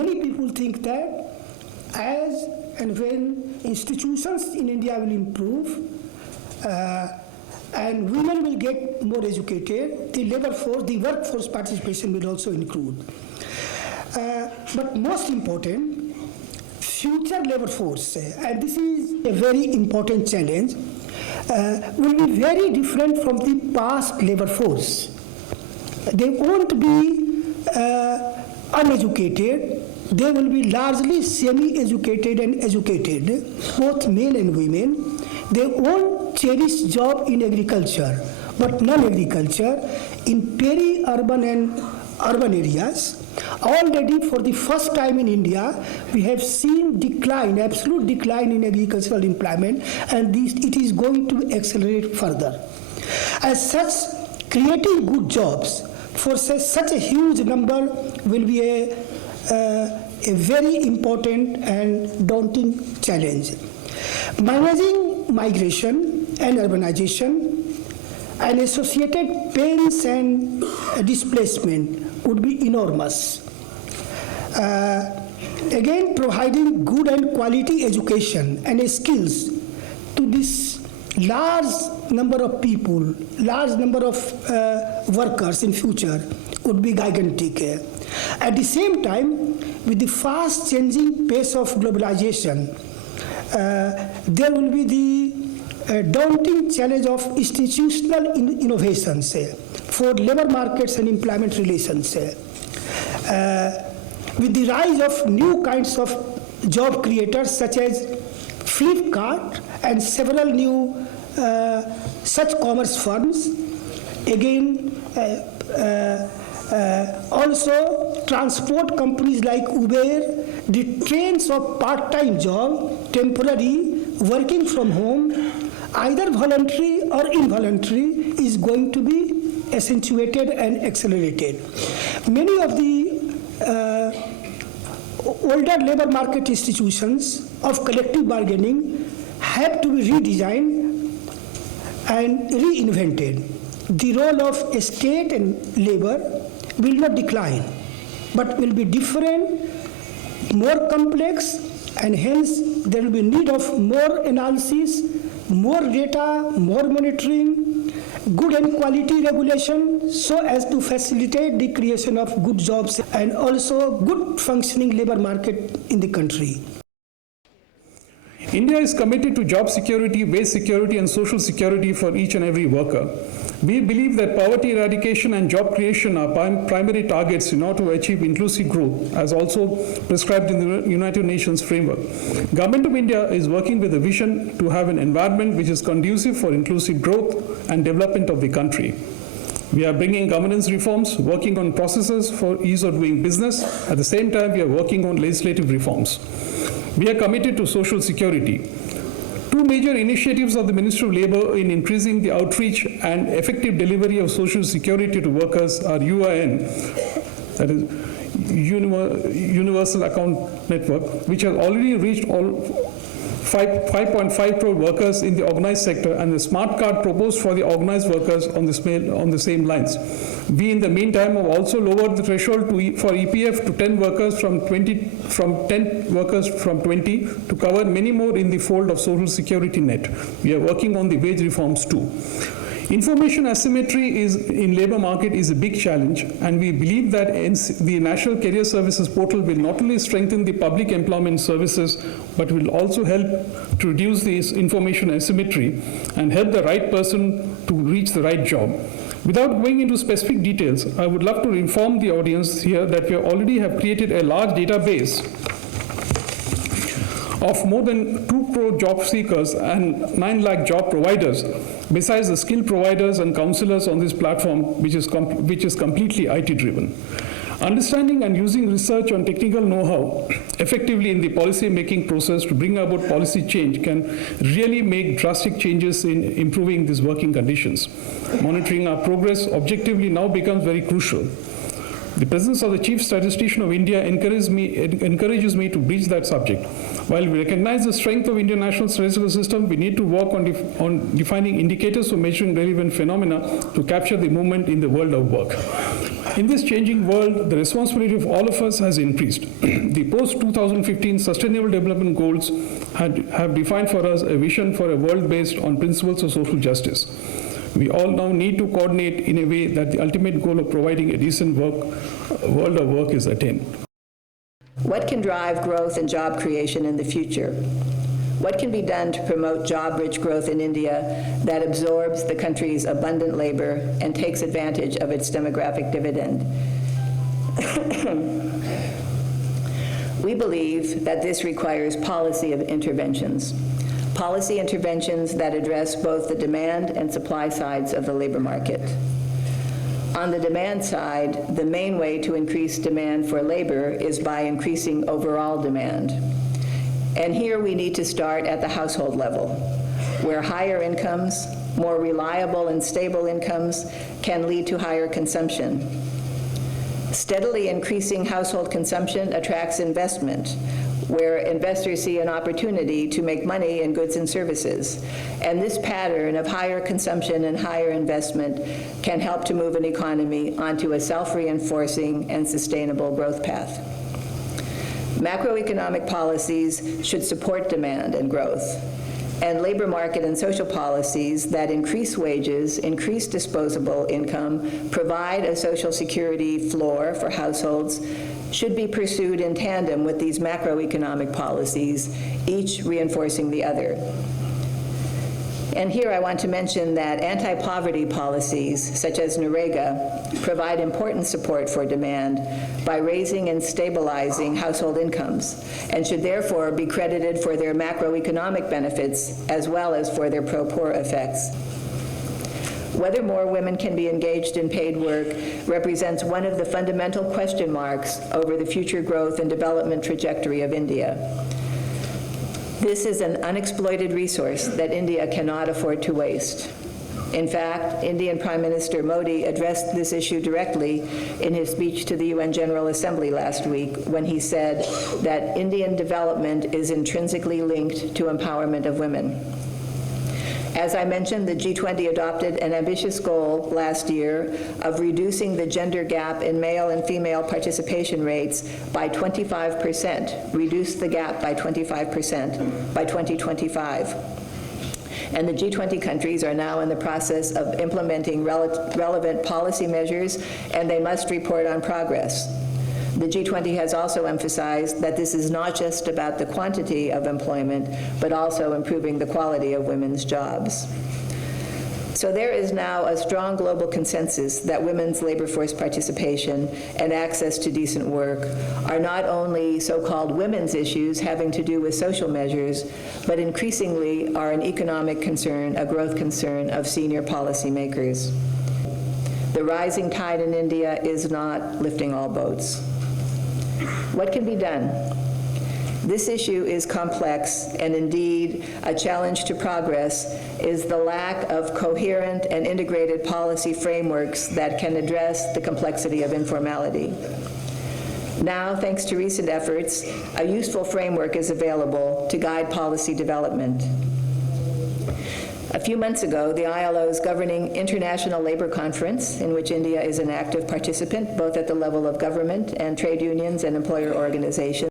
Many people think that as and when institutions in India will improve and women will get more educated, the labor force, the workforce participation will also include. But most important, future labor force, and this is a very important challenge, will be very different from the past labor force. They won't be uneducated, they will be largely semi-educated and educated, both men and women. They won't cherish job in agriculture, but non-agriculture, in peri-urban and urban areas. Already for the first time in India, we have seen decline, absolute decline in agricultural employment, and it is going to accelerate further. As such, creating good jobs for such a huge number will be a very important and daunting challenge. Managing migration and urbanization and associated pains and displacement would be enormous. Again, providing good and quality education and skills to this large number of people, large number of workers in future would be gigantic. At the same time, with the fast changing pace of globalization, there will be the daunting challenge of institutional innovations for labor markets and employment relations. With the rise of new kinds of job creators such as Flipkart and several new such commerce firms, again also transport companies like Uber, the trends of part-time job, temporary, working from home, either voluntary or involuntary, is going to be accentuated and accelerated. Many of the older labor market institutions of collective bargaining have to be redesigned and reinvented. The role of state and labor will not decline, but will be different, more complex, and hence there will be need of more analysis, more data, more monitoring, good and quality regulation, so as to facilitate the creation of good jobs and also good functioning labor market in the country. India is committed to job security, wage security, and social security for each and every worker. We believe that poverty eradication and job creation are primary targets in order to achieve inclusive growth, as also prescribed in the United Nations framework. Government of India is working with a vision to have an environment which is conducive for inclusive growth and development of the country. We are bringing governance reforms, working on processes for ease of doing business. At the same time, we are working on legislative reforms. We are committed to social security. Two major initiatives of the Ministry of Labour in increasing the outreach and effective delivery of social security to workers are UIN, that is Universal Account Network, which has already reached all 5.5 crore workers in the organized sector, and the smart card proposed for the organized workers on the same lines. We, in the meantime, have also lowered the threshold for EPF to 10 workers from 20 to cover many more in the fold of social security net. We are working on the wage reforms too. Information asymmetry in labor market is a big challenge, and we believe that the National Career Services Portal will not only strengthen the public employment services, but will also help to reduce this information asymmetry and help the right person to reach the right job. Without going into specific details, I would love to inform the audience here that we already have created a large database of more than 2 crore job seekers and 9 lakh job providers, besides the skill providers and counselors on this platform, which is completely IT-driven. Understanding and using research on technical know-how effectively in the policy-making process to bring about policy change can really make drastic changes in improving these working conditions. Monitoring our progress objectively now becomes very crucial. The presence of the Chief Statistician of India encourages me to breach that subject. While we recognize the strength of Indian national statistical system, we need to work on defining indicators for measuring relevant phenomena to capture the movement in the world of work. In this changing world, the responsibility of all of us has increased. The post-2015 Sustainable Development Goals have defined for us a vision for a world based on principles of social justice. We all now need to coordinate in a way that the ultimate goal of providing a decent world of work is attained. What can drive growth and job creation in the future? What can be done to promote job-rich growth in India that absorbs the country's abundant labor and takes advantage of its demographic dividend? We believe that this requires policy interventions that address both the demand and supply sides of the labor market. On the demand side, the main way to increase demand for labor is by increasing overall demand. And here we need to start at the household level, where higher incomes, more reliable and stable incomes, can lead to higher consumption. Steadily increasing household consumption attracts investment, where investors see an opportunity to make money in goods and services. And this pattern of higher consumption and higher investment can help to move an economy onto a self-reinforcing and sustainable growth path. Macroeconomic policies should support demand and growth, and labor market and social policies that increase wages, increase disposable income, provide a social security floor for households should be pursued in tandem with these macroeconomic policies, each reinforcing the other. And here I want to mention that anti-poverty policies, such as NREGA, provide important support for demand by raising and stabilizing household incomes, and should therefore be credited for their macroeconomic benefits as well as for their pro-poor effects. Whether more women can be engaged in paid work represents one of the fundamental question marks over the future growth and development trajectory of India. This is an unexploited resource that India cannot afford to waste. In fact, Indian Prime Minister Modi addressed this issue directly in his speech to the UN General Assembly last week when he said that Indian development is intrinsically linked to empowerment of women. As I mentioned, the G20 adopted an ambitious goal last year of reducing the gender gap in male and female participation rates by 25%, reduce the gap by 25% by 2025. And the G20 countries are now in the process of implementing relevant policy measures, and they must report on progress. The G20 has also emphasized that this is not just about the quantity of employment, but also improving the quality of women's jobs. So there is now a strong global consensus that women's labor force participation and access to decent work are not only so-called women's issues having to do with social measures, but increasingly are an economic concern, a growth concern of senior policymakers. The rising tide in India is not lifting all boats. What can be done? This issue is complex, and indeed a challenge to progress is the lack of coherent and integrated policy frameworks that can address the complexity of informality. Now, thanks to recent efforts, a useful framework is available to guide policy development. A few months ago, the ILO's governing International Labor Conference, in which India is an active participant, both at the level of government and trade unions and employer organizations,